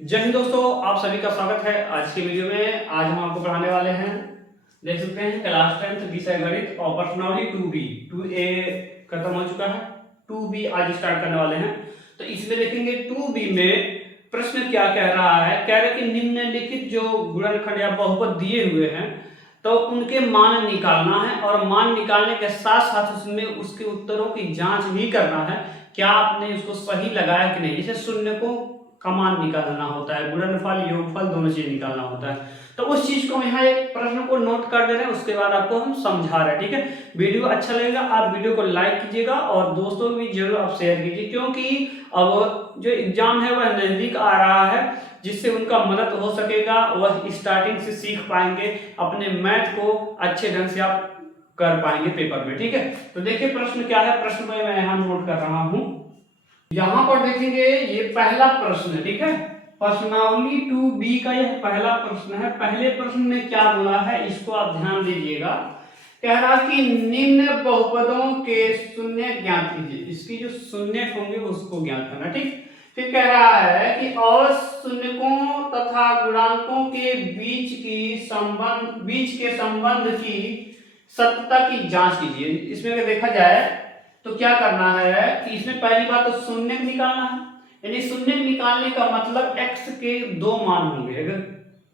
जय हिंद दोस्तों, आप सभी का स्वागत है आज के वीडियो में। आज हम आपको पढ़ाने वाले हैं, देख सकते हैं, क्लास 10th विषय गणित और पर्सनावली 2B। 2A खत्म हो चुका है, 2B आज स्टार्ट करने वाले हैं। तो इसमें देखेंगे 2B में प्रश्न क्या कह रहा है। कह रहे कि निम्नलिखित जो गुणनखंड या बहुपद दिए हुए हैं तो उनके मान निकालना है, और मान निकालने के साथ साथ उसमें उसके उत्तरों की जांच भी करना है, क्या आपने उसको सही लगाया कि नहीं। जैसे शून्य को का मान निकालना होता है, गुणनफल योगफल दोनों चीज निकालना होता है। तो उस चीज को यहाँ एक प्रश्न को नोट कर दे रहे हैं, उसके बाद आपको हम समझा रहे हैं। ठीक है, वीडियो अच्छा लगेगा आप वीडियो को लाइक कीजिएगा और दोस्तों को भी जरूर आप शेयर कीजिए, क्योंकि अब जो एग्जाम है वह नजदीक आ रहा है, जिससे उनका मदद हो सकेगा। वह स्टार्टिंग से सीख पाएंगे, अपने मैथ को अच्छे ढंग से आप कर पाएंगे पेपर में। ठीक है, तो देखिए प्रश्न क्या है। प्रश्न में मैं यहाँ नोट कर रहा हूँ। यहां पर देखेंगे ये पहला प्रश्न है। ठीक है, प्रश्नावली 2B का यह पहला प्रश्न है। पहले प्रश्न में क्या बोला है इसको आप ध्यान दीजिएगा। कह रहा कि निम्न बहुपदों के शून्य ज्ञात कीजिए। इसकी जो शून्य होंगे उसको ज्ञात करना। ठीक, फिर कह रहा है कि और शून्यकों तथा गुणांकों के बीच के संबंध की सत्यता की जांच कीजिए। इसमें अगर देखा जाए तो क्या करना है कि इसमें पहली बात तो शून्य निकालना है, यानी शून्य निकालने का मतलब x के दो मान होंगे। अगर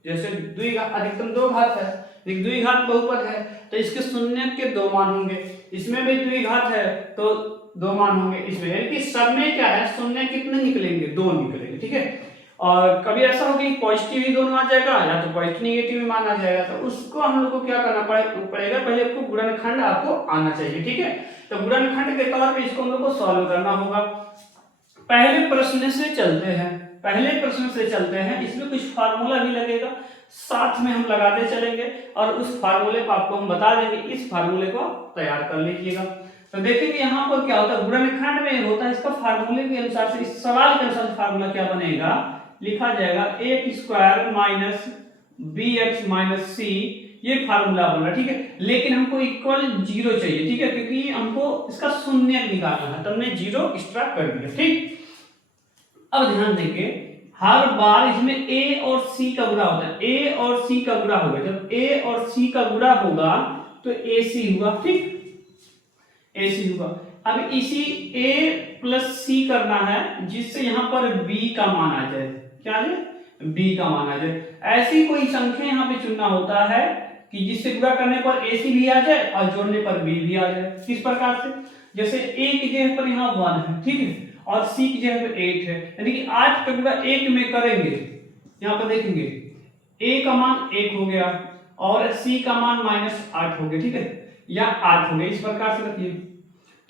जैसे अधिकतम दो घात है, द्विघात बहुपद है तो इसके शून्य के दो मान होंगे, इसमें भी द्विघात है तो दो मान होंगे इसमें, यानी कि सब में क्या है शून्य कितने निकलेंगे, दो निकलेंगे। ठीक है, और कभी ऐसा हो कि पॉजिटिव ही दोनों आ जाएगा या तो पॉजिटिव निगेटिव मान आ जाएगा, तो उसको हम लोग को क्या करना पड़ेगा, पहले आपको गुणनखंड आपको आना चाहिए। ठीक है, तो गुणनखंड के तौर पे इसको हम लोग को सॉल्व करना होगा। पहले प्रश्न से चलते हैं। इसमें कुछ फार्मूला भी लगेगा, साथ में हम लगाते चलेंगे और उस फार्मूले को आपको हम बता देंगे। इस फार्मूले को तैयार कर लीजिएगा। तो देखिए यहाँ पर क्या होता है, गुणनखंड में होता है इसका फार्मूले के अनुसार से, इस सवाल के अनुसार फार्मूला क्या बनेगा, लिखा जाएगा a square minus bx minus c, ये फार्मूला बन रहा है। ठीक है, लेकिन हमको इक्वल 0 चाहिए। ठीक है, क्योंकि हमको इसका शून्य निकालना है, तो हमने 0 एक्स्ट्रा कर दिया। ठीक, अब ध्यान देंगे हर बार इसमें a और c का गुणा होता है। a और c का गुणा होगा, जब a और c का गुणा होगा तो ac हुआ। ठीक, ac होगा। अब इसी a प्लस c करना है जिससे यहां पर b का मान आ जाए। क्या आ जाए, b का मान आ जाए। ऐसी कोई संख्या यहाँ पे चुनना होता है कि जिससे गुणा करने पर ac भी आ जाए और जोड़ने पर b भी आ जाए। किस प्रकार से, जैसे a की जगह पर यहाँ 1 है, ठीक है, और c की जगह पर 8 है, यानी कि 8 का गुणा 1 में करेंगे। यहाँ पर देखेंगे a का मान 1 हो गया और c का मान -8 हो गया। ठीक है, या 8 हो गया, इस प्रकार से रखिए।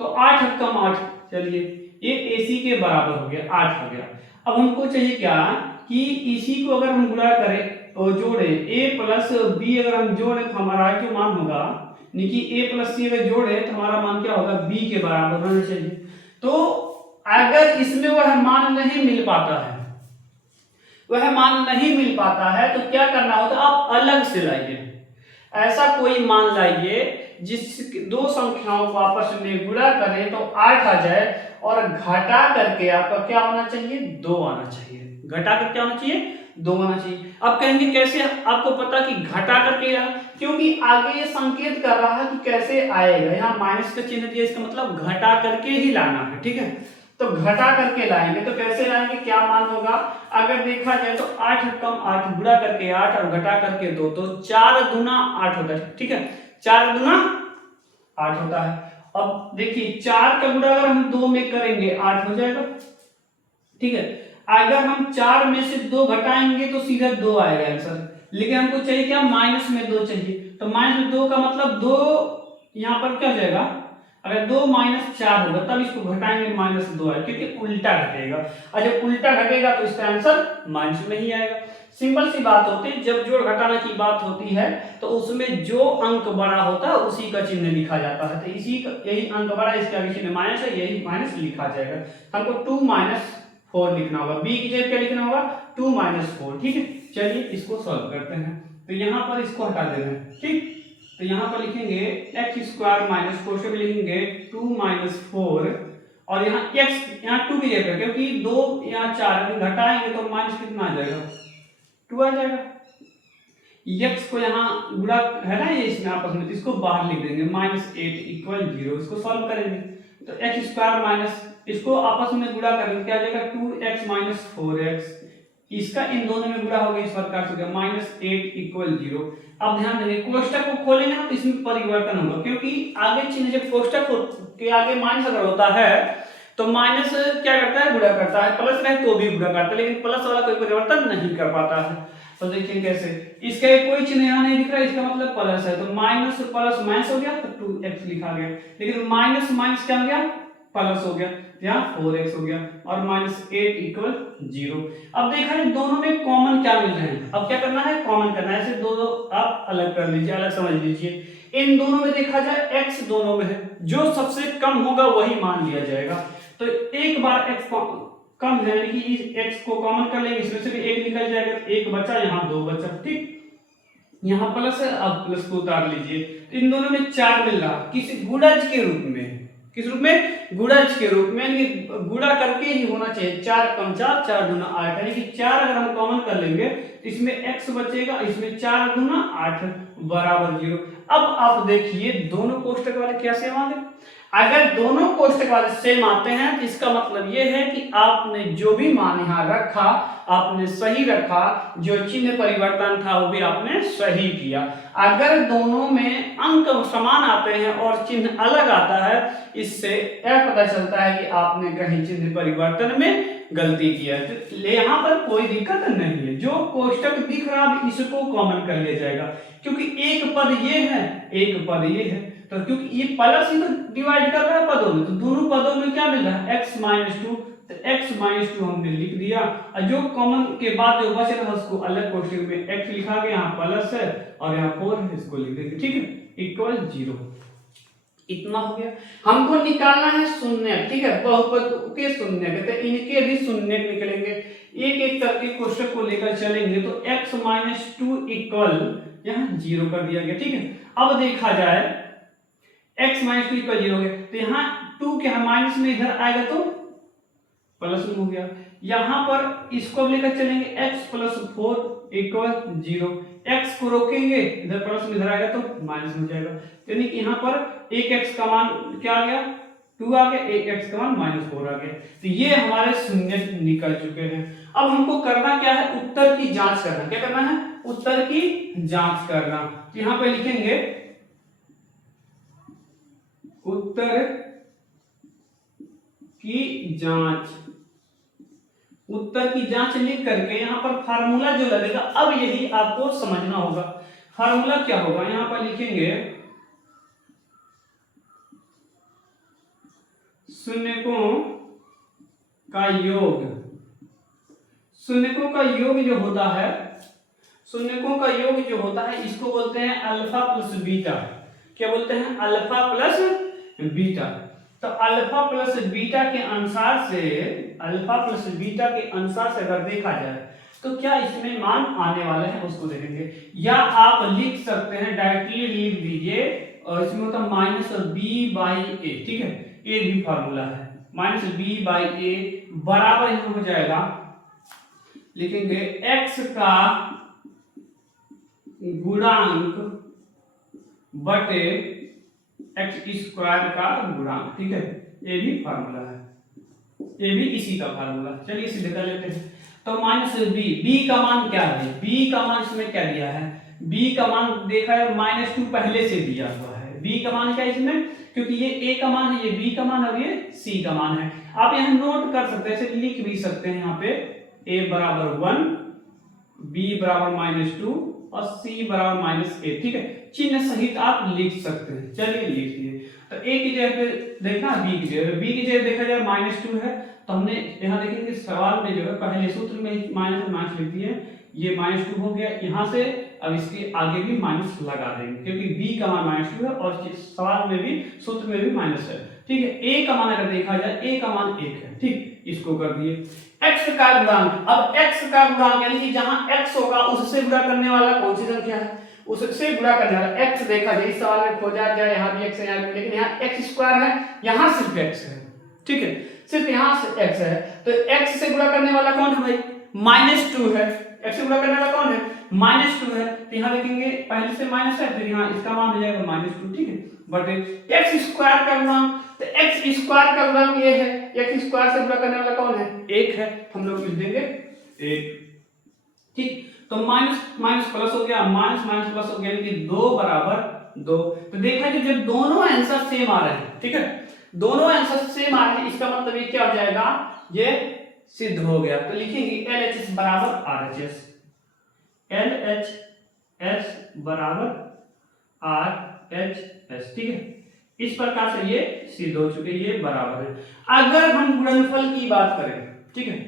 तो 8 कम 8, चलिए ये ac के बराबर हो गया, 8 हो गया। अब हमको चाहिए क्या कि इसी को अगर हम गुणा करें और जोड़े, a प्लस b अगर हम जोड़े तो हमारा जो मान होगा, यानी कि a प्लस c अगर जोड़े तो हमारा मान क्या होगा, b के बराबर होना चाहिए। तो अगर इसमें वह मान नहीं मिल पाता है तो क्या करना होता है, आप अलग से लाइए। ऐसा कोई मान लाइए जिस दो संख्याओं को आपस में गुणा करें तो 8 आ जाए और घटा करके आपका क्या होना चाहिए, 2 आना चाहिए। घटा कर क्या होना चाहिए, 2 आना चाहिए। अब कहेंगे कैसे, आपको पता कि घटा करके, क्योंकि आगे ये संकेत कर रहा है कि कैसे आएगा। यहाँ माइनस का चिन्ह दिया, इसका मतलब घटा करके ही लाना है। ठीक है, तो घटा करके लाएंगे तो कैसे लाएंगे, क्या मान होगा, अगर देखा जाए तो 8 कम 8 गुणा करके 8 और घटा करके 2, तो 4 दूना 8 होता है। ठीक है, 4 दूना 8 होता है। अब देखिए 4 का गुणा अगर हम 2 में करेंगे 8 हो जाएगा। ठीक है, अगर हम 4 में से 2 घटाएंगे तो सीधा 2 आएगा आंसर, लेकिन हमको चाहिए क्या, माइनस में 2 चाहिए। तो माइनस में 2 का मतलब 2 यहाँ पर क्या हो जाएगा, अगर 2 - 4 होगा तब इसको घटाएंगे -2 आएगा, क्योंकि उल्टा घटेगा, और जब उल्टा घटेगा तो इसका आंसर माइनस में ही आएगा। सिंपल सी बात होती है, जब जोड़ घटाना की बात होती है तो उसमें जो अंक बड़ा होता है उसी का चिन्ह लिखा जाता है। तो इसी का यही अंक बड़ा, इसका भी चिन्ह माइनस है, यही माइनस लिखा जाएगा। हमको 2 - 4 लिखना होगा, b की जगह क्या लिखना होगा, 2 - 4। ठीक है, चलिए इसको सॉल्व करते हैं। तो यहाँ पर इसको हटा देना है। ठीक, तो यहाँ पर लिखेंगे x स्क्वायर -4 से भी लिखेंगे 2 - 4 और यहाँ x यहाँ 2 की जगह पे, क्योंकि 2 यहाँ 4 घटाएंगे तो माइनस कितना आ जाएगा, 2 आ जाएगा। x को यहाँ गुणा है ना ये इसमें आपस में, इसको बाहर लिख देंगे -8 = 0। इसको सॉल्व करेंगे तो x² माइनस इसको आपस में गुणा करेंगे क्या आ जाएगा, 2x - 4x, इसका इन दोनों में गुणा हो गया, इस बार काट हो गया, -8 = 0। अब ध्यान देंगे कोष्टक को खोलेंगे ना तो इसमें परिवर्तन होगा, क्योंकि आगे चिन्ह जब कोष्टक के आगे माइनस अगर होता है तो माइनस क्या करता है, गुणा करता है, प्लस रहे तो भी गुणा करता है, लेकिन प्लस वाला कोई परिवर्तन नहीं कर पाता है। तो देखिए कैसे, इसका कोई चिन्ह यहाँ नहीं दिख रहा है, इसका मतलब प्लस है, तो माइनस प्लस माइनस हो गया तो 2x लिखा गया, लेकिन माइनस माइनस क्या हो गया, प्लस हो गया, यहाँ 4x हो गया, और -8 = 0। अब देखा जाए दोनों में कॉमन क्या मिल रहे हैं, अब क्या करना है, कॉमन करना है। ऐसे दो आप अलग कर लीजिए, अलग समझ लीजिए। इन दोनों में देखा जाए x दोनों में है, जो सबसे कम होगा वही मान लिया जाएगा। तो एक बार x कम है, यानी कि इस x को कॉमन कर लेंगे, इसमें से भी एक निकल जाएगा, तो एक बचा, यहाँ 2 बचा, ठीक। यहाँ प्लस है, अब प्लस को उतार लीजिए, तो इन दोनों में 4 मिल रहा, किसी गुणज के रूप में, किस रूप में, गुणज के रूप में, यानी गुणा करके ही होना चाहिए। 4 कम 4, 4 दूना 8, यानी कि 4 अगर हम कॉमन कर लेंगे तो इसमें x बचेगा, इसमें 4 दूना 8 बराबर 0। अब आप देखिए दोनों कोष्टक वाले क्या सेम आ गए। अगर दोनों कोष्टक वाले सेम आते हैं तो इसका मतलब यह है कि आपने जो भी मान यहाँ रखा आपने सही रखा, जो चिन्ह परिवर्तन था वो भी आपने सही किया। अगर दोनों में अंक समान आते हैं और चिन्ह अलग आता है, इससे यह पता चलता है कि आपने कहीं चिन्ह परिवर्तन में गलती किया है। तो यहाँ पर कोई दिक्कत नहीं है, जो कोष्टक दिख रहा है इसको कॉमन कर लिया जाएगा, क्योंकि एक पद ये है, एक पद ये है, तो क्योंकि ये प्लस ही तो डिवाइड कर रहा है पदों में, तो दोनों पदों में क्या मिल रहा है, x - 2, तो x - 2 हमने लिख दिया, और जो कॉमन के बाद जो बच रहा है उसको अलग कोष्टक में x लिखा गया, यहाँ प्लस है और यहाँ 4 है, इसको लिख देंगे, ठीक है, = 0। इतना हो गया। हमको निकालना है शून्य, ठीक है, बहुपद के शून्य, तो इनके भी शून्य निकलेंगे। एक एक करके कोष्टक को लेकर चलेंगे तो x - 2 = यहाँ 0 कर दिया गया, ठीक है। अब देखा जाए x - 2 = 0 हो गया, तो यहाँ 2 के माइनस में इधर आएगा तो प्लस में हो गया। यहाँ पर इसको लेकर चलेंगे x + 4 = 0, x को रोकेंगे इधर प्लस में, इधर आएगा तो माइनस हो जाएगा, यानी कि यहाँ पर एक x का मान क्या आ गया, 2 आ गया, एक x का मान -4 आ गया। तो ये हमारे शून्य निकल चुके हैं। अब हमको करना क्या है, उत्तर की जांच करना। क्या करना है, उत्तर की जांच करना। तो यहाँ पे लिखेंगे उत्तर की जांच। उत्तर की जांच लिख करके यहाँ पर फार्मूला जो लगेगा, अब यही आपको समझना होगा। फार्मूला क्या होगा, यहाँ पर लिखेंगे शून्यकों का योग। शून्यकों का योग जो होता है, शून्यकों का योग जो होता है इसको बोलते हैं अल्फा प्लस बीटा। क्या बोलते हैं, अल्फा प्लस बीटा। तो अल्फा प्लस बीटा के अनुसार से, अल्फा प्लस बीटा के अनुसार से अगर देखा जाए तो क्या इसमें मान आने वाले हैं उसको देखेंगे, या आप लिख सकते हैं डायरेक्टली लिख दीजिए, और इसमें होता है -b/a, ठीक है, ये भी फार्मूला है, -b/a बराबर यहाँ हो जाएगा, लिखेंगे x का गुणांक बटे x² का गुणांक, ठीक है, ये भी फार्मूला है, ये भी इसी का फार्मूला। चलिए सीधे कर लेते हैं। तो -b का मान क्या है, b का मान इसमें क्या दिया है, b का मान देखा है -2 पहले से दिया हुआ है। b का मान क्या है इसमें, क्योंकि ये a का मान है, ये b का मान और ये c का मान है। आप यहाँ नोट कर सकते हैं, ऐसे लिख भी सकते हैं, यहाँ पे a = 1, b = -2 और c = -8, ठीक है, चिन्ह सहित आप लिख सकते हैं। चलिए लिख दिए। तो a की जगह पे देखना, b की जगह देखा जाए -2 है, तो हमने यहाँ देखेंगे सवाल में जो है पहले सूत्र में माइनस लिख दिए, ये -2 हो गया, यहाँ से अब इसके आगे भी माइनस लगा देंगे, क्योंकि b का मान -2 है और सवाल में भी सूत्र में भी माइनस है, ठीक है। a का मान अगर देखा जाए, a का मान 1 है, ठीक, इसको कर दिए। x का गुणांक, अब x का गुणांक यानी कि जहां x होगा उससे गुणा करने वाला कौन सी संख्या है, उससे गुणा करने वाला x देखा जाए, इस सवाल में खोजा जाए, यहाँ भी x है, यहाँ भी, लेकिन यहाँ x² है, यहाँ सिर्फ x है, ठीक है, सिर्फ यहाँ से x है, तो x से गुणा करने वाला कौन है भाई, -2 है। x से गुणा करने वाला कौन है, -2 है, तो यहाँ लिखेंगे पहले से माइनस है, फिर यहाँ इसका मान हो जाएगा -2, ठीक है, बटे x स्क्वायर का गुणांक, तो x स्क्वायर का गुणांक ये है, x स्क्वायर से गुणा करने वाला कौन है, 1 है, हम लोग लिख देंगे 1, ठीक। तो माइनस माइनस प्लस हो गया, माइनस माइनस प्लस हो गया, यानी कि 2 बराबर 2। तो देखा कि जब दोनों आंसर सेम आ रहे हैं, ठीक है, दोनों आंसर सेम आ रहे हैं, इसका मतलब ये क्या हो जाएगा, ये सिद्ध हो गया। तो लिखेंगे LHS बराबर RHS, LHS बराबर RHS, ठीक है। इस प्रकार से ये सिद्ध हो चुके, ये बराबर है। अगर हम गुणनफल की बात करें, ठीक है,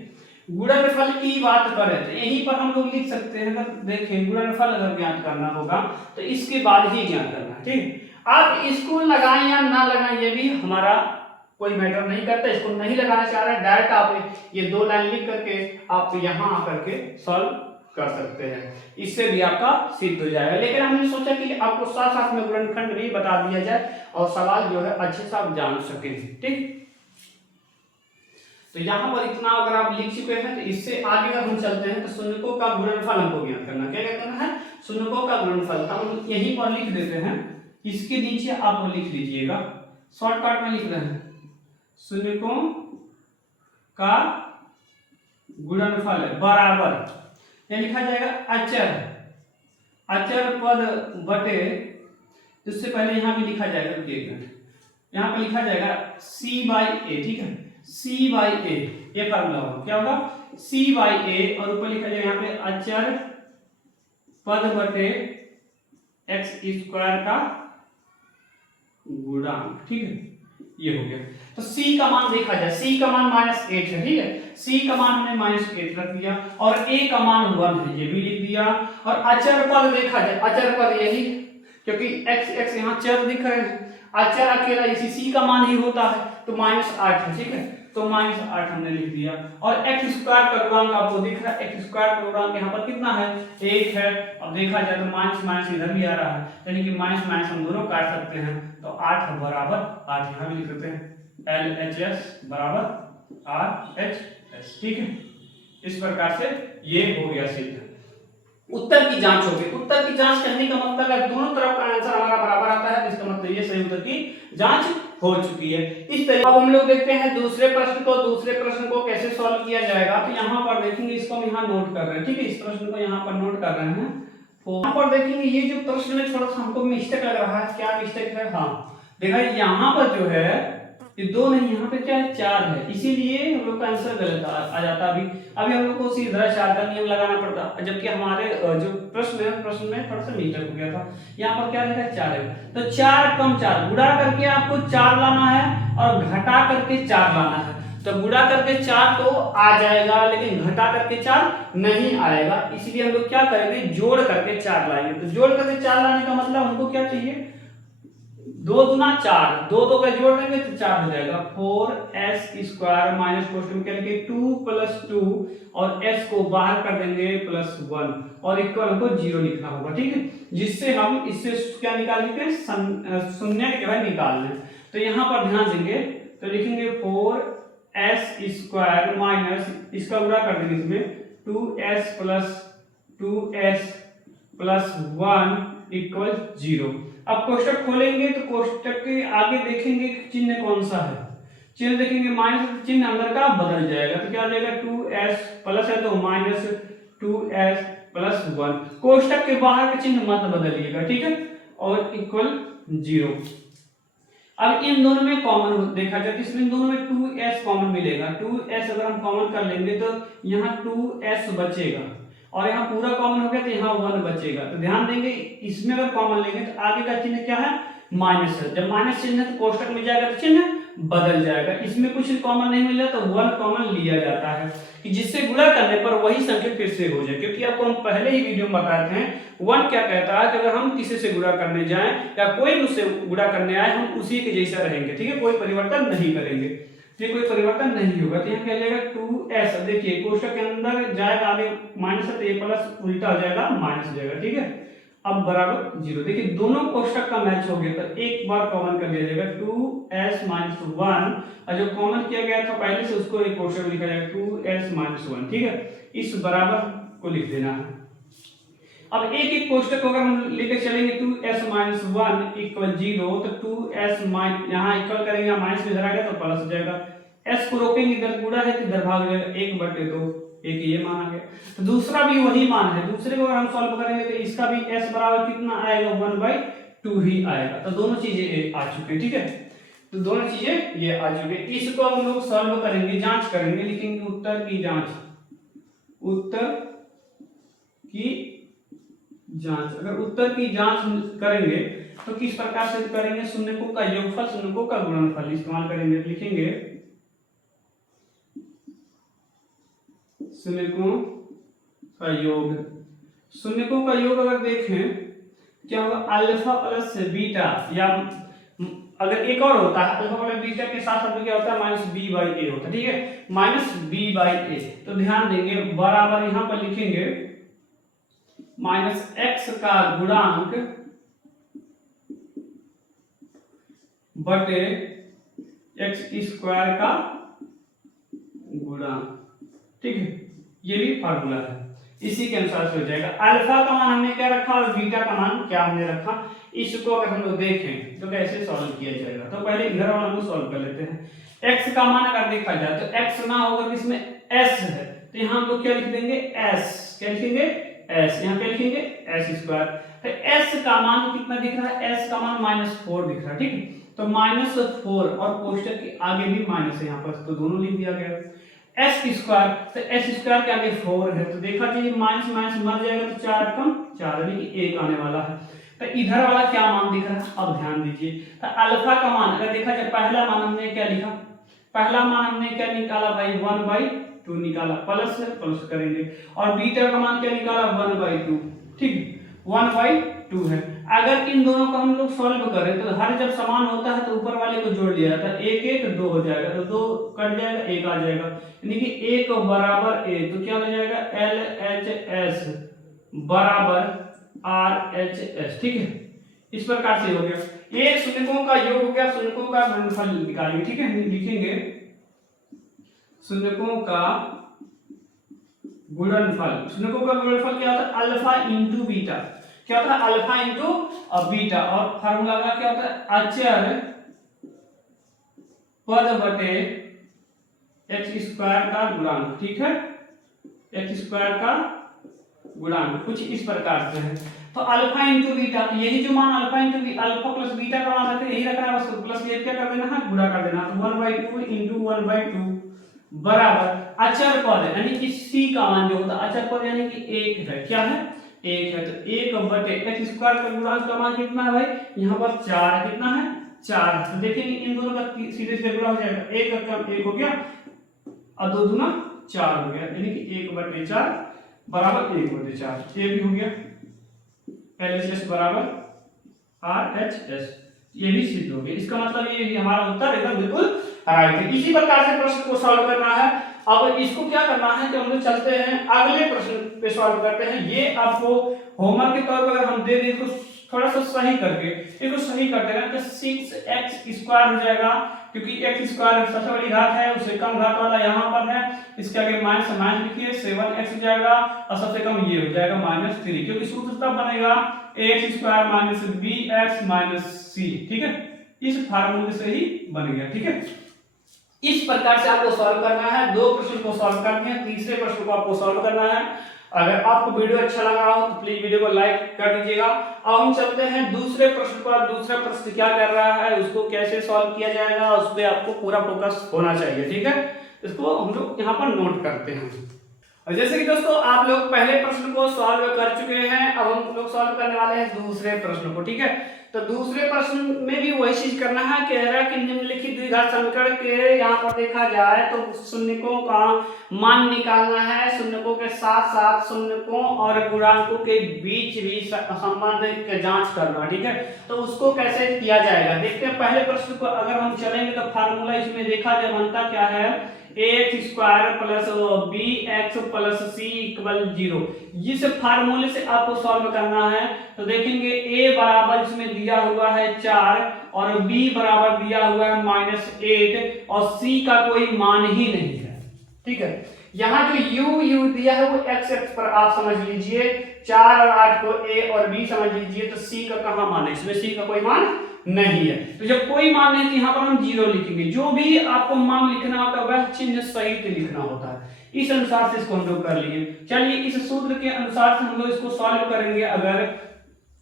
गुणनफल की बात करें तो यहीं पर हम लोग लिख सकते हैं, अगर देखें गुणनफल अगर ज्ञात करना होगा तो इसके बाद ही ज्ञात करना है, ठीक। आप इसको लगाएं या ना लगाएं ये भी हमारा कोई मैटर नहीं करता, इसको नहीं लगाना चाह रहे हैं, डायरेक्ट आप ये 2 लाइन लिख करके आप यहाँ आकर के सॉल्व कर सकते हैं, इससे भी आपका सिद्ध हो जाएगा। लेकिन हमने सोचा कि आपको साथ साथ में गुणनखंड भी बता दिया जाए और सवाल जो है अच्छे से आप जान सकें, ठीक। तो यहाँ पर इतना अगर आप लिख चुके हैं, तो इससे आगे अगर हम चलते हैं तो शून्यकों का गुणनफल हमको ज्ञात करना, क्या करना है, शून्यकों का गुणनफल। तो हम यहीं पर लिख देते हैं, इसके नीचे आप लिख लीजिएगा, शॉर्टकट में लिख रहे हैं, शून्यकों का गुणनफल बराबर, क्या लिखा जाएगा, अचर पद बटे, इससे पहले यहाँ भी लिखा जाएगा, यहाँ पर लिखा जाएगा C/A, ठीक है, C/A, ये फार्मूला होगा, क्या होगा, C/A, और ऊपर लिखा जाएगा यहाँ पे अचर पद बटे x स्क्वायर का गुणांक, ठीक है, ये हो गया। तो C का मान देखा जाए, C का मान -8 है, ठीक है, C का मान हमने -8 रख दिया, और A का मान 1 है, ये भी लिख दिया। और अचर पद देखा जाए, अचर पद यही, क्योंकि x यहाँ चर दिख रहे हैं, अचर अकेला इसी C का मान ही होता है, तो -8 है, ठीक है, तो -8 हमने लिख दिया। और x स्क्वायर का गुणांक आपको दिख रहा है, x स्क्वायर का गुणांक यहाँ पर कितना है, 1 है। अब देखा जाए तो माइनस माइनस इधर भी आ रहा है, यानी कि माइनस माइनस हम दोनों काट सकते हैं, तो 8 बराबर 8 यहाँ भी लिख सकते हैं, LHS बराबर RHS, ठीक है। इस प्रकार से ये हो गया सिद्ध। उत्तर की जांच होगी, उत्तर की जांच करने का मतलब है दोनों तरफ का आंसर हमारा बराबर आता है, इसका मतलब ये सही उत्तर की जांच हो चुकी है। इस तरह अब हम लोग देखते हैं दूसरे प्रश्न को कैसे सॉल्व किया जाएगा। तो यहाँ पर देखेंगे, इसको हम यहाँ नोट कर रहे हैं, ठीक है, इस प्रश्न को यहाँ पर नोट कर रहे हैं। यहाँ पर देखेंगे ये जो प्रश्न में थोड़ा सा हमको मिस्टेक लग रहा है, क्या मिस्टेक है, हाँ देखा यहाँ पर जो है ये 2 नहीं, यहाँ पे क्या है 4 है, इसीलिए हम लोग का आंसर गलत आ जाता। अभी हम लोग को सीधा 4 का नियम लगाना पड़ता, जबकि हमारे जो प्रश्न में थोड़ा सा मिस्टेक हो गया था। यहाँ पर क्या लिखा है 4 है, तो 4 कम 4 गुणा करके आपको 4 लाना है और घटा करके 4 लाना है। तो गुणा करके 4 तो आ जाएगा, लेकिन घटा करके 4 नहीं आएगा, इसलिए हम लोग क्या करेंगे, जोड़ करके 4 लाएंगे। तो जोड़ करके 4 लाने का मतलब हमको क्या चाहिए, 2 दूना 4, 2 का जोड़ देंगे तो 4 हो जाएगा, 4s स्क्वायर माइनस कोष्टक करके 2 + 2 और s को बाहर कर देंगे +1 और इक्वल हमको 0 लिखना होगा, ठीक है, जिससे हम इससे क्या निकाल देंगे, शून्य के बाद निकालना है। तो यहाँ पर ध्यान देंगे, तो लिखेंगे 4s स्क्वायर माइनस इसका गुणा कर देंगे इसमें 2s + 2s + 1 = 0। अब कोष्टक खोलेंगे तो कोष्टक के आगे देखेंगे चिन्ह कौन सा है, चिन्ह देखेंगे माइनस, चिन्ह अंदर का बदल जाएगा, तो क्या आ जाएगा 2s प्लस है तो -2s + 1। कोष्टक के बाहर का चिन्ह मत बदलिएगा, ठीक है, और = 0। अब इन दोनों में कॉमन देखा जाए, इसमें दोनों में 2s कॉमन मिलेगा, 2s अगर हम कॉमन कर लेंगे तो यहाँ 2s बचेगा, और यहाँ पूरा कॉमन हो गया तो यहाँ 1 बचेगा। तो ध्यान देंगे, इसमें अगर कॉमन लेंगे तो आगे का चिन्ह क्या है, माइनस है, जब माइनस चिन्ह है तो कोष्टक में जाएगा तो चिन्ह बदल जाएगा। इसमें कुछ कॉमन नहीं मिला तो 1 कॉमन लिया जाता है, कि जिससे गुणा करने पर वही संख्या फिर से हो जाए, क्योंकि आपको हम पहले ही वीडियो में बताए थे 1 क्या कहता है कि अगर हम किसी से गुणा करने जाएं या कोई मुझसे गुणा करने आए, हम उसी के जैसा रहेंगे, ठीक है, कोई परिवर्तन नहीं करेंगे, ठीक, कोई परिवर्तन नहीं होगा। तो यहाँ क्या जाएगा 2s, देखिए कोष्टक के अंदर जाएगा, आगे माइनस है तो ये प्लस उल्टा हो जाएगा माइनस हो जाएगा, ठीक है, अब बराबर 0। देखिए दोनों कोष्टक का मैच हो गया, तो एक बार कॉमन कर लिया जाएगा 2s माइनस 1, और जो कॉमन किया गया था पहले से उसको एक कोष्टक में लिखा जाएगा 2s माइनस 1। ठीक है, इस बराबर को लिख देना है। अब एक एक कोष्टक को अगर हम लेकर चलेंगे 2s माइनस 1 इक्वल 0, तो 2s माइनस यहाँ इक्वल करेंगे, माइनस में इधर आ गया तो प्लस हो जाएगा। s को रोकेंगे, इधर गुणा है तो इधर भाग जाएगा, 1/2, एक ये मान आ गया। तो दूसरा भी वही मान है, दूसरे को अगर हम सॉल्व करेंगे तो इसका भी s बराबर कितना आएगा, 1/2 ही आएगा। तो दोनों चीजें आ चुके हैं। ठीक है, तो दोनों चीजें ये आ चुके हैं। इसको हम लोग सॉल्व करेंगे, जांच करेंगे, लिखेंगे उत्तर की जांच, उत्तर की जांच। अगर उत्तर की जांच करेंगे तो किस प्रकार से करेंगे, शून्यकों का योगफल शून्यकों का गुणनफल इस्तेमाल करेंगे। लिखेंगे शून्यकों का योग, शून्यकों का योग अगर देखें क्या होगा, अल्फा प्लस बीटा, या अगर एक और होता है अल्फा प्लस बीटा के साथ साथ क्या होता है माइनस बी बाई ए होता है। ठीक है, माइनस बी बाई ए। तो ध्यान देंगे बराबर यहां पर लिखेंगे माइनस एक्स का गुणांक बटे एक्स स्क्वायर का गुणांक। ठीक है, ये भी फार्मूला है, इसी के अनुसार से हो जाएगा। अल्फा का मान हमने क्या रखा और बीटा का मान क्या हमने रखा, इसको अगर हम लोग देखें तो कैसे सॉल्व किया जाएगा। तो पहले इधर वाला को सॉल्व कर लेते हैं। x का मान अगर देखा जाए तो x ना होकर इसमें s है, तो यहाँ हम लोग क्या लिख देंगे s, क्या लिखेंगे s, यहाँ क्या लिखेंगे s स्क्वायर। तो s का मान कितना दिख रहा है, s का मान -4 दिख रहा है। ठीक है, तो -4 और कोष्टक के आगे भी माइनस है यहाँ पर, तो दोनों लिख दिया गया। s स्क्वायर, तो s स्क्वायर के आगे 4 है, तो देखा जाए माइनस माइनस मर जाएगा तो 4 कम 4 यानी कि 1 आने वाला है। तो इधर वाला क्या मान दिख रहा है, अब ध्यान दीजिए। तो अल्फा का मान अगर देखा जाए, पहला मान हमने क्या लिखा, पहला मान हमने क्या निकाला भाई 1/2 निकाला, प्लस है प्लस करेंगे, और बीटा का मान क्या निकाला 1/2। ठीक है, 1/2 है। अगर इन दोनों को हम लोग सॉल्व करें तो हर जब समान होता है तो ऊपर वाले को जोड़ लिया जाता है, 1 1 2 हो जाएगा, तो 2 कट जाएगा 1 आ जाएगा, यानी कि 1 बराबर a, तो क्या हो जाएगा LHS बराबर RHS। ठीक है, इस प्रकार से हो गया। ये शून्यकों का योग हो गया, शून्यकों का गुणनफल निकालेंगे। ठीक है, लिखेंगे शून्यकों का गुणनफल। शून्यकों का गुणनफल क्या होता है, अल्फा इंटू बीटा, क्या होता है अल्फा इंटू बीटा, और फार्मूला का क्या होता है अचर पद बटे एक्स स्क्वायर का गुणांक। ठीक है, एक्स स्क्वायर का गुणांक कुछ इस प्रकार से है। तो अल्फा इंटू बीटा, तो यही जो मान alpha into alpha plus beta का मान रहता है यही रखना है, बस प्लस ये क्या कर देना है गुणा कर देना, तो 1/2 इंटू 1/2 बराबर अचर पद यानी कि c का मान जो होता है अचर पद यानी कि 1 है, क्या है 1 है, तो 1 बटे एक्स स्क्वायर का गुणांक का मान कितना है भाई, यहाँ पर 4 कितना है 4। तो देखिए इन दोनों का सीधे सीधे गुणा हो जाएगा, 1 का 1 हो गया और 2 दूना 4 हो गया, यानी कि 1/4 बराबर 1/4, ये भी हो गया। LHS बराबर RHS, ये भी सिद्ध हो गया। इसका मतलब ये हमारा उत्तर एकदम बिल्कुल राइट है। इसी प्रकार से प्रश्न को सॉल्व करना है। अब इसको क्या करना है कि हम लोग चलते हैं अगले प्रश्न पे सॉल्व करते हैं। ये आपको होमवर्क के तौर पर अगर हम दे दें इसको थोड़ा सा सही करके, इसको सही कर देना तो 6x स्क्वायर हो जाएगा, क्योंकि x स्क्वायर सबसे बड़ी घात है, उससे कम घात वाला यहाँ पर है, इसके आगे माइनस माइनस लिखिए 7x हो जाएगा, और सबसे कम ये हो जाएगा -3, क्योंकि सूत्र तब बनेगा ax square minus bx minus c। ठीक है, इस फार्मूले से ही बन गया। ठीक है, इस प्रकार से आपको सॉल्व करना है। 2 प्रश्न को सॉल्व करते हैं, तीसरे प्रश्न को आपको सॉल्व करना है। अगर आपको वीडियो अच्छा लगा हो तो प्लीज वीडियो को लाइक कर दीजिएगा। अब हम चलते हैं दूसरे प्रश्न पर। दूसरा प्रश्न क्या कर रहा है, उसको कैसे सॉल्व किया जाएगा, उस पर आपको पूरा फोकस होना चाहिए। ठीक है, इसको हम लोग यहाँ पर नोट करते हैं। और जैसे कि दोस्तों आप लोग पहले प्रश्न को सॉल्व कर चुके हैं, अब हम लोग सॉल्व करने वाले हैं दूसरे प्रश्न को। ठीक है, तो दूसरे प्रश्न में भी वही चीज करना है, कह रहा है कि निम्नलिखित द्विघात समीकरण के यहाँ पर देखा जाए तो शून्यकों का मान निकालना है, शून्यकों के साथ साथ शून्यकों और गुणांकों के बीच भी संबंध की जांच करना। ठीक है, तो उसको कैसे किया जाएगा देखते हैं। पहले प्रश्न को अगर हम चलेंगे तो फार्मूला इसमें देखा जाए बनता क्या है, ax square plus bx plus c equal 0। इस फार्मूले से आपको सॉल्व करना है। तो देखेंगे a बराबर इसमें दिया हुआ है 4 और b बराबर दिया हुआ है -8 और c का कोई मान ही नहीं है। ठीक है, यहाँ जो u दिया है वो x पर आप समझ लीजिए, 4 और 8 को a और b समझ लीजिए, तो c का कहाँ मान है, इसमें c का कोई मान नहीं है। तो जब कोई मान नहीं तो यहाँ पर हम 0 लिखेंगे। जो भी आपको मान लिखना होता है वह चिन्ह सहित लिखना होता है। इस अनुसार से इसको हम लोग कर लिए। चलिए इस सूत्र के अनुसार से हम लोग इसको सॉल्व करेंगे। अगर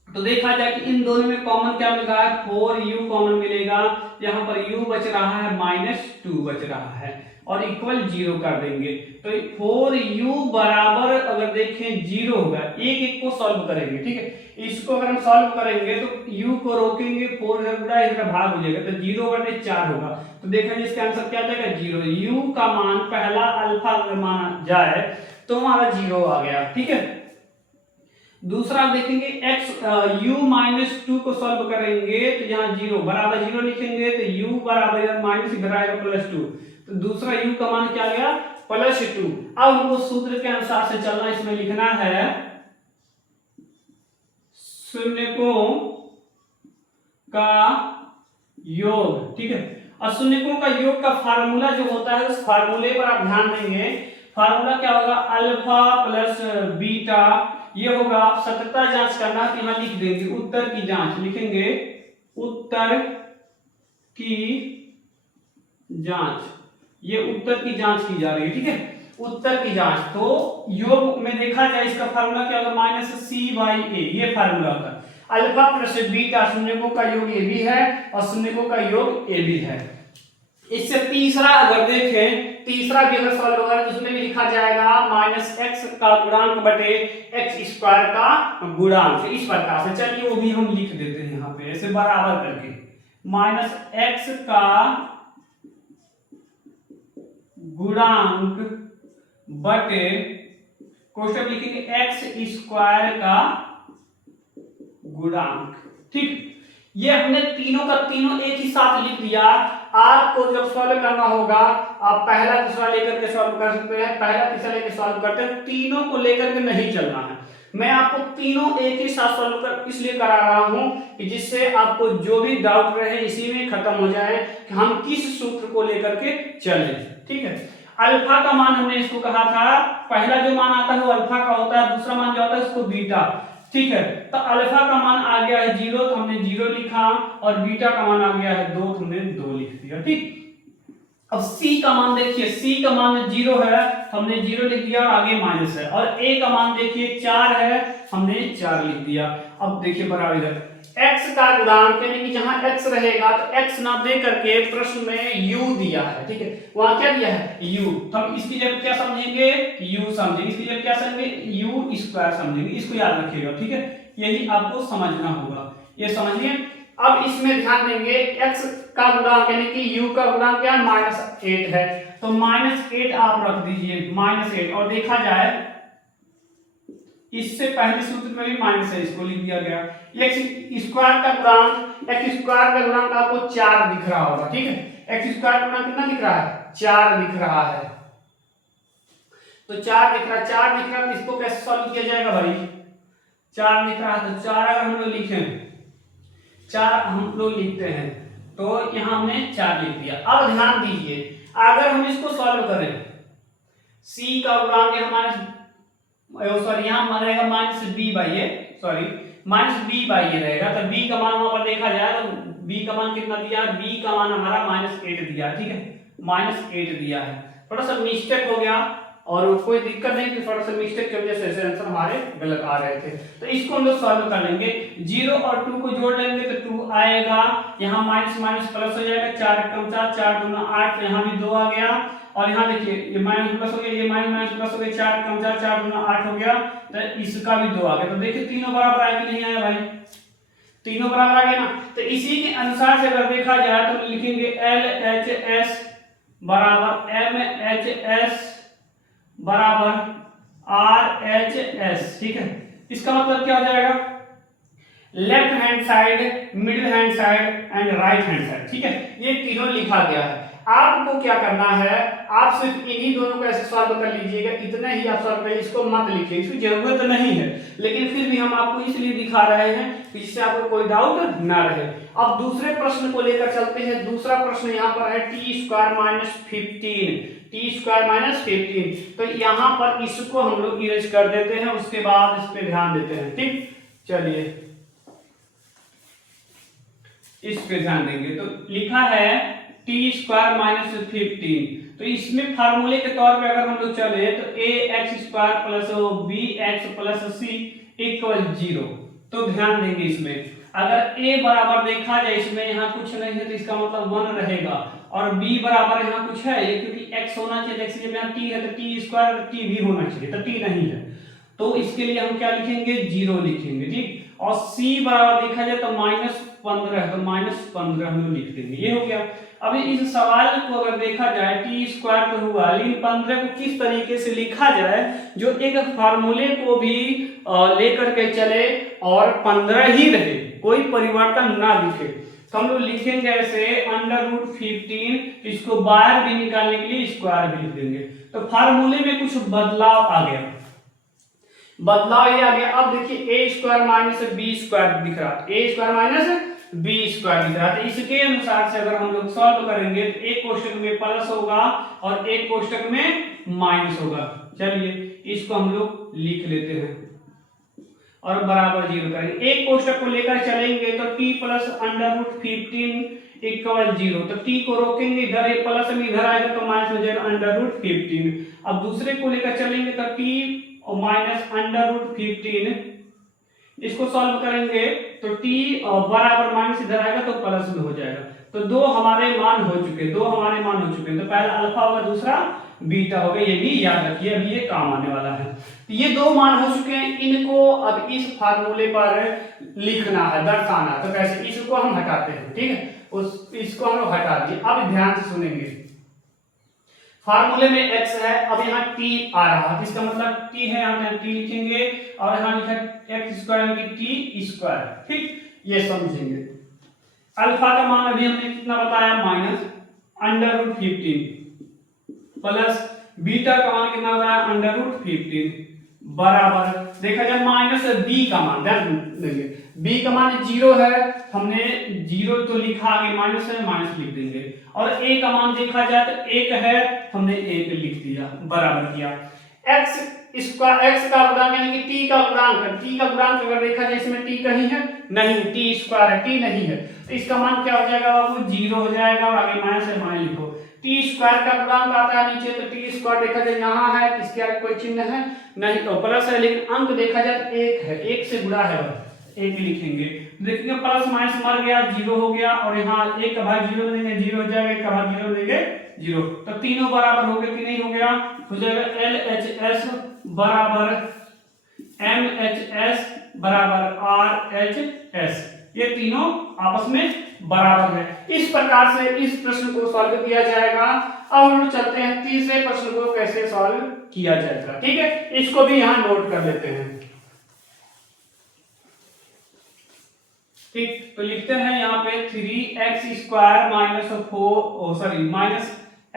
तो देखा जाए कि इन दोनों में कॉमन क्या मिल रहा है, 4u कॉमन मिलेगा। यहाँ पर u बच रहा है -2 बच रहा है और इक्वल 0 कर देंगे। तो 4u बराबर अगर देखें 0 होगा। एक एक को सॉल्व करेंगे। ठीक है, इसको अगर हम सॉल्व करेंगे तो u को रोकेंगे, 4 गुणा इसका भाग हो जाएगा तो 0/4 होगा। तो देखेंगे इसका आंसर क्या जाएगा 0। u का मान पहला अल्फा अगर माना जाए तो हमारा 0 आ गया। ठीक है, दूसरा देखेंगे x u-2 को सॉल्व करेंगे तो यहाँ 0 बराबर 0 लिखेंगे तो u बराबर माइनस इधर आएगा +2। तो दूसरा u का मान क्या गया +2। अब हमको सूत्र के अनुसार से चलना, इसमें लिखना है शून्यकों का योग। ठीक है, और शून्यकों का योग का फार्मूला जो होता है उस फार्मूले पर आप ध्यान देंगे। फार्मूला क्या होगा, अल्फा प्लस बीटा। ये होगा, आप सत्यता जांच करना तो यहां लिख देंगे उत्तर की जांच, लिखेंगे उत्तर की जांच। ये उत्तर की जांच की जा रही है। ठीक है, उत्तर की जांच। तो योग में देखा जाए इसका फार्मूला क्या होगा -c/a। ये फार्मूला होता है। अल्फा प्लस बीटा शून्यकों का योग ए भी है और शून्यकों का योग ए भी है। इससे तीसरा अगर देखें, तीसरा भी अगर सॉल्व होगा तो उसमें भी लिखा जाएगा -x का गुणांक बटे x स्क्वायर का गुणांक। इस प्रकार से चलिए वो भी हम लिख देते हैं यहाँ पे ऐसे बराबर करके, -x का गुणांक बटे कोष्टक लिखेंगे x स्क्वायर का गुणांक। ठीक, ये हमने तीनों का तीनों एक ही साथ लिख दिया। आपको जब सॉल्व करना होगा आप पहला तीसरा लेकर के सॉल्व कर सकते हैं, पहला तीसरा लेकर सॉल्व करते हैं, तीनों को लेकर के नहीं चलना है। मैं आपको तीनों एक ही साथ सॉल्व कर इसलिए करा रहा हूं कि जिससे आपको जो भी डाउट रहे इसी में खत्म हो जाए कि हम किस सूत्र को लेकर के चलें। ठीक है, अल्फा का मान हमने इसको कहा था, पहला जो मान आता है वो अल्फा का होता है, दूसरा मान जो आता है उसको बीटा। ठीक है, तो अल्फा का मान आ गया है 0 तो हमने 0 लिखा और बीटा का मान आ गया है 2 तो हमने 2 लिख दिया। ठीक, अब c का मान देखिए, c का मान 0 है हमने 0 लिख दिया और आगे माइनस है, और a का मान देखिए 4 है हमने 4 लिख दिया। अब देखिए बराबर इधर x का गुणांक यानी कि जहां x रहेगा तो x ना दे करके प्रश्न में u दिया है। ठीक है, वहां क्या दिया है u, तो हम इसकी जगह क्या समझेंगे u समझेंगे, इसकी जगह क्या समझेंगे u स्क्वायर समझेंगे। इसको याद रखिएगा। ठीक है, यही आपको समझना होगा, ये समझिए। अब इसमें ध्यान देंगे x का गुणांक यानी कि u का गुणांक क्या -8 है, तो -8 आप रख दीजिए -8। और देखा जाए इससे पहले सूत्र में भी माइनस है, इसको लिख दिया गया। x स्क्वायर का गुणांक आपको 4 दिख रहा होगा। ठीक है, x स्क्वायर का गुणांक कितना दिख रहा है 4 दिख रहा है। तो 4 दिख रहा है तो इसको कैसे सॉल्व किया जाएगा भाई, 4 दिख रहा है तो 4 अगर हम लोग लिखें, 4 हम लोग लिखते हैं तो यहां हमने 4 लिख दिया। अब ध्यान दीजिए, अगर हम इसको सॉल्व करें c का गुणांक हमारे सॉरी यहां रहेगा -b/a, सॉरी -b/a रहेगा, तो b का मान वहां पर देखा जाए तो b का मान कितना दिया, b का मान हमारा -8 दिया। ठीक है, -8 दिया है, थोड़ा सा मिस्टेक हो गया और कोई दिक्कत नहीं थी, थोड़ा सा मिस्टेक की वजह से ऐसे आंसर हमारे गलत आ रहे थे। तो इसको हम लोग सॉल्व कर लेंगे, 0 और 2 को जोड़ लेंगे तो 2 आएगा, यहाँ माइनस प्लस हो जाएगा, 4 कम 4 4 दूना 8, यहाँ भी 2 आ गया, और यहाँ देखिए ये माइनस प्लस हो गया, ये माइनस प्लस हो गया, 4 कम 4 4 दूना 8 हो गया, तो इसका भी 2 आ गया। तो देखिए तीनों बराबर आया कि नहीं आया भाई, तीनों बराबर आ गया ना। तो इसी के अनुसार से अगर देखा जाए तो लिखेंगे LHS बराबर MHS बराबर RHS। ठीक है, इसका मतलब क्या हो जाएगा, left hand side, middle hand side and right hand side. ठीक है, ये तीनों लिखा गया है। आपको क्या करना है, आप सिर्फ इन्हीं दोनों को ऐसे सॉल्व कर लीजिएगा, इतना ही आप सॉल्व करिए, इसको मत लिखिए, इसकी जरूरत नहीं है, लेकिन फिर भी हम आपको इसलिए दिखा रहे हैं कि जिससे आपको कोई डाउट ना रहे। अब दूसरे प्रश्न को लेकर चलते हैं। दूसरा प्रश्न यहाँ पर है टी स्क्वायर माइनस 15, तो यहाँ पर इसको हम लोग इरेज कर देते हैं, उसके बाद इस पे ध्यान देते हैं। ठीक, चलिए इस पे ध्यान देंगे। तो लिखा है टी स्क्वायर माइनस 15, तो इसमें फार्मूले के तौर पे अगर हम लोग चले तो a x square plus b x plus c equal 0। तो ध्यान देंगे इसमें अगर a बराबर देखा जाए, इसमें यहाँ कुछ नहीं है तो इसका मतलब 1 रहेगा, और b बराबर यहाँ कुछ है क्योंकि x होना चाहिए, x जब यहाँ t है तो t स्क्वायर तो t भी होना चाहिए, तो t नहीं है, तो इसके लिए हम क्या लिखेंगे, 0 लिखेंगे। ठीक, और c बराबर देखा जाए तो -15 है, तो -15 हम लोग लिख देंगे, ये हो गया। अभी इस सवाल को अगर देखा जाए टी स्क्वायर तो हुआ, लेकिन 15 को किस तरीके से लिखा जाए जो एक फार्मूले को भी लेकर के चले और 15 ही रहे, कोई परिवर्तन ना दिखे। तो हम लोग लिखेंगे ऐसे √15, इसको बाहर भी निकालने के लिए स्क्वायर भी लिख देंगे। तो फार्मूले में कुछ बदलाव आ गया, बदलाव ये आ गया। अब देखिए ए स्क्वायर माइनस बी स्क्वायर दिख रहा, ए स्क्वायर माइनस बी स्क्वायर दिख रहा, तो इसके अनुसार से अगर हम लोग सॉल्व करेंगे तो एक कोष्टक में प्लस होगा और एक कोष्टक में माइनस होगा। चलिए इसको हम लोग लिख लेते हैं और बराबर 0 करेंगे। एक कोष्टक को लेकर चलेंगे तो t प्लस √15 इक्वल 0, तो t को रोकेंगे, इधर ये प्लस में इधर आएगा तो माइनस हो जाएगा √15। अब दूसरे को लेकर चलेंगे तो t और माइनस √15, इसको सॉल्व करेंगे तो t बराबर माइनस इधर आएगा तो प्लस में हो जाएगा। तो दो हमारे मान हो चुके, तो पहला अल्फा होगा, दूसरा बीटा होगा, ये भी याद रखिए, अभी ये काम आने वाला है। तो ये दो मान हो चुके हैं, इनको अब इस फार्मूले पर लिखना है, दर्शाना। तो कैसे, इसको हम हटाते हैं, ठीक है, इसको हम लोग हटा दिए। अब ध्यान से सुनेंगे, फार्मूले में x है, अब यहाँ t आ रहा है, इसका मतलब t है, यहाँ पे t लिखेंगे और यहाँ लिखा x स्क्वायर यानी t स्क्वायर। ठीक, ये समझेंगे। अल्फा का मान अभी हमने कितना बताया, -√15 प्लस बीटा का मान कितना बताया, √15 बराबर देखा जाए माइनस b का मान, ध्यान देंगे b का मान 0 है, हमने 0 तो लिखा, आगे माइनस है, माइनस लिख देंगे, और a का मान देखा जाए तो 1 है, हमने 1 लिख दिया, बराबर किया। x स्क्वायर, x का गुणांक यानी कि t का गुणांक अगर देखा जाए इसमें t कहीं है नहीं, t स्क्वायर है, t नहीं है, तो इसका मान क्या हो जाएगा बाबू, 0 हो जाएगा, और आगे माइनस है, माइनस लिखो। टी स्क्वायर का गुणांक आता है नीचे, तो टी स्क्वायर देखा जाए यहाँ है, इसके आगे कोई चिन्ह है नहीं, तो प्लस है, लेकिन अंक देखा जाए तो 1 है, 1 से गुणा है, 1 लिखेंगे। देखिए प्लस माइनस मर गया, 0 हो गया, और यहाँ 1 का भाग 0 देंगे, 0 हो जाएगा, 1 का भाग 0 देंगे 0, तो तीनों बराबर हो गए कि नहीं हो गया, हो जाएगा LHS बराबर MHS बराबर RHS, ये तीनों आपस में बराबर है। इस प्रकार से इस प्रश्न को सॉल्व किया जाएगा। अब हम लोग चलते हैं तीसरे प्रश्न को कैसे सॉल्व किया जाएगा, ठीक है, इसको भी यहां नोट कर लेते हैं। ठीक, तो लिखते हैं यहाँ पे 3x स्क्वायर माइनस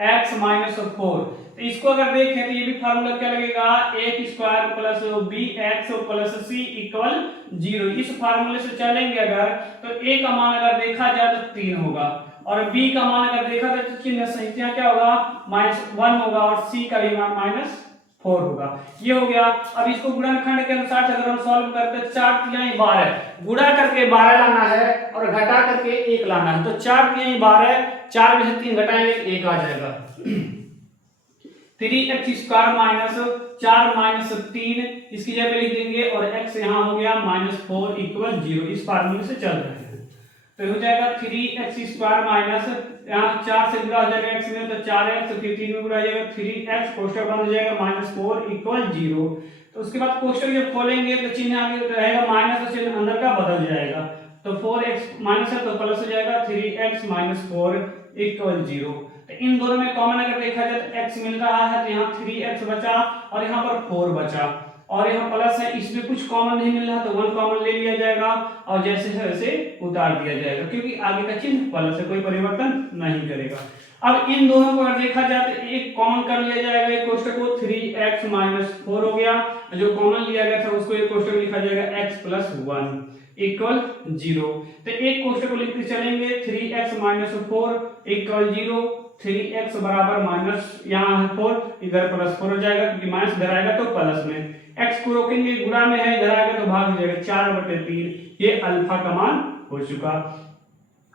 x -4, तो इसको अगर देखें तो ये भी फार्मूला क्या लगेगा, a square plus bx plus c equal 0। इस फार्मूले से चलेंगे अगर तो a का मान अगर देखा जाए तो 3 होगा, और b का मान अगर देखा जाए तो चिन्ह सहित क्या होगा, -1 होगा, और c का भी मान -4 होगा, ये हो गया। अब इसको गुणनखंड के अनुसार अगर हम सॉल्व करते हैं, 4 तिहाई 12, गुणा करके 12 लाना है और घटा करके 1 लाना है, तो 4 तिहाई 12, 4 में से 3 घटाएंगे 1 आ जाएगा। 3x स्क्वायर माइनस 4 माइनस 3 इसकी जगह पे लिख देंगे, और x यहाँ हो गया -4 इक्वल 0। इस फार्मूले से चल रहे हैं, तो हो जाएगा 3x स्क्वायर माइनस, यहाँ 4 से गुणा हो जाएगा x में, तो 4x, फिर 3 में गुणा हो जाएगा 3x, कोष्टक बंद हो जाएगा -4 इक्वल 0। तो उसके बाद कोष्टक जब खोलेंगे तो चिन्ह आगे रहेगा माइनस, तो चिन्ह अंदर का बदल जाएगा, तो 4x माइनस है तो प्लस हो जाएगा 3x -4 इक्वल 0। तो इन दोनों में कॉमन अगर देखा जाए तो x मिल रहा है, तो यहाँ 3x बचा और यहाँ पर 4 बचा, और यहाँ प्लस है, इसमें कुछ कॉमन नहीं मिल रहा तो 1 कॉमन ले लिया जाएगा और जैसे है वैसे उतार दिया जाएगा, क्योंकि आगे का चिन्ह प्लस है, कोई परिवर्तन नहीं करेगा। अब इन दोनों को अगर देखा जाए तो एक कॉमन कर लिया जाएगा, एक कोष्टक को 3x माइनस 4 हो गया, जो कॉमन लिया गया था उसको एक कोष्टक लिखा जाएगा x प्लस 1 इक्वल 0। तो एक कोष्टक को लिखते चलेंगे 3x माइनस 4 इक्वल 0, 3x बराबर माइनस यहाँ है 4, इधर प्लस 4 हो जाएगा क्योंकि माइनस इधर आएगा तो प्लस में, x को रोकेंगे गुणा में है, इधर आएगा तो भाग हो जाएगा 4/3, ये अल्फा का मान हो चुका।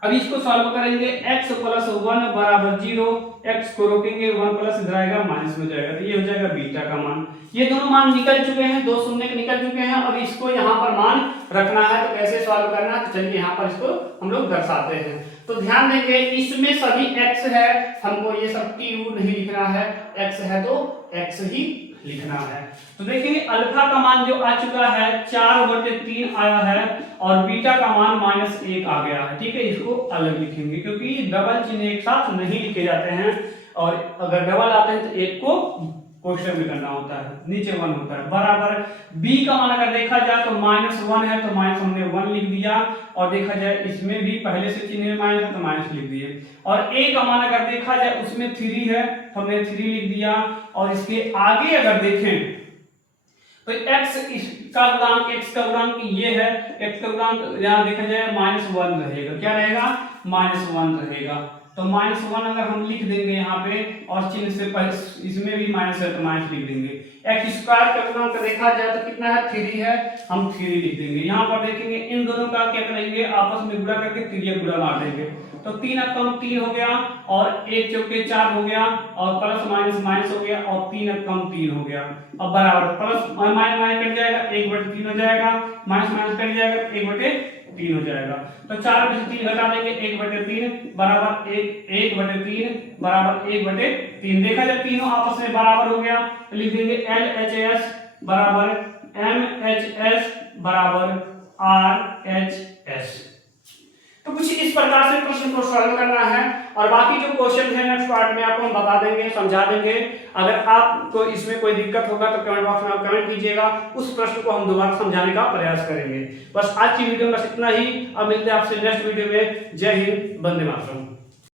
अब इसको सॉल्व करेंगे, x प्लस 1 बराबर 0, x को रोकेंगे 1 प्लस इधर आएगा माइनस में हो जाएगा, तो ये हो जाएगा बीटा का मान। ये दोनों मान निकल चुके हैं, दो शून्य निकल चुके हैं। अब इसको यहाँ पर मान रखना है, तो कैसे सॉल्व करना है, तो चलिए यहाँ पर इसको हम लोग दर्शाते हैं। तो ध्यान देंगे इसमें सभी x है, हमको ये सब tu नहीं लिखना है, x है तो x ही लिखना है। तो देखेंगे अल्फा का मान जो आ चुका है 4/3 आया है और बीटा का मान -1 आ गया है। ठीक है, इसको अलग लिखेंगे क्योंकि डबल चिन्ह एक साथ नहीं लिखे जाते हैं, और अगर डबल आते हैं तो एक को कोष्टक में करना होता है, नीचे 1 होता है। बराबर b का मान अगर देखा जाए तो -1 है तो माइनस हमने 1 लिख दिया, और देखा जाए इसमें भी पहले से चिन्ह माइनस है तो माइनस लिख दिए। और a का मान अगर देखा जाए उसमें 3 है तो हमने 3 लिख दिया, और इसके आगे अगर देखें तो x का गुणांक ये है, x का गुणांक यहाँ देखा जाए -1 रहेगा, क्या रहेगा -1 रहेगा। तो -1 अगर हम लिख देंगे यहाँ पे, और चिन्ह से पहले इसमें भी माइनस है तो माइनस लिख देंगे। x स्क्वायर का गुणांक देखा जाए तो कितना है 3 है, हम 3 लिख देंगे। यहाँ पर देखेंगे इन दोनों का क्या करेंगे, आपस में गुणा करके त्रिज्या गुणा मार देंगे, तो 3 कम 3 हो गया, और 1 चौके 4 हो गया, और प्लस माइनस माइनस हो गया, और 3 कम 3 हो गया। अब बराबर प्लस माइनस माइनस कट जाएगा, 1/3 हो जाएगा, माइनस माइनस कट जाएगा, 1/3 हो जाएगा। तो 4 में से 3 घटा देंगे, 1/3 बराबर 1/3 बराबर 1/3। देखा जाए तीनों आपस में बराबर हो गया, तो लिख देंगे LHS बराबर MHS बराबर RHS। तो कुछ इस प्रकार से प्रश्न को सॉल्व करना है, और बाकी जो क्वेश्चन है नेक्स्ट पार्ट में आपको हम बता देंगे, समझा देंगे। अगर आपको इसमें कोई दिक्कत होगा तो कमेंट बॉक्स में आप कमेंट कीजिएगा, उस प्रश्न को हम दोबारा समझाने का प्रयास करेंगे। बस आज की वीडियो में बस इतना ही, अब मिलते हैं आपसे नेक्स्ट वीडियो में। जय हिंद, वंदे मातरम।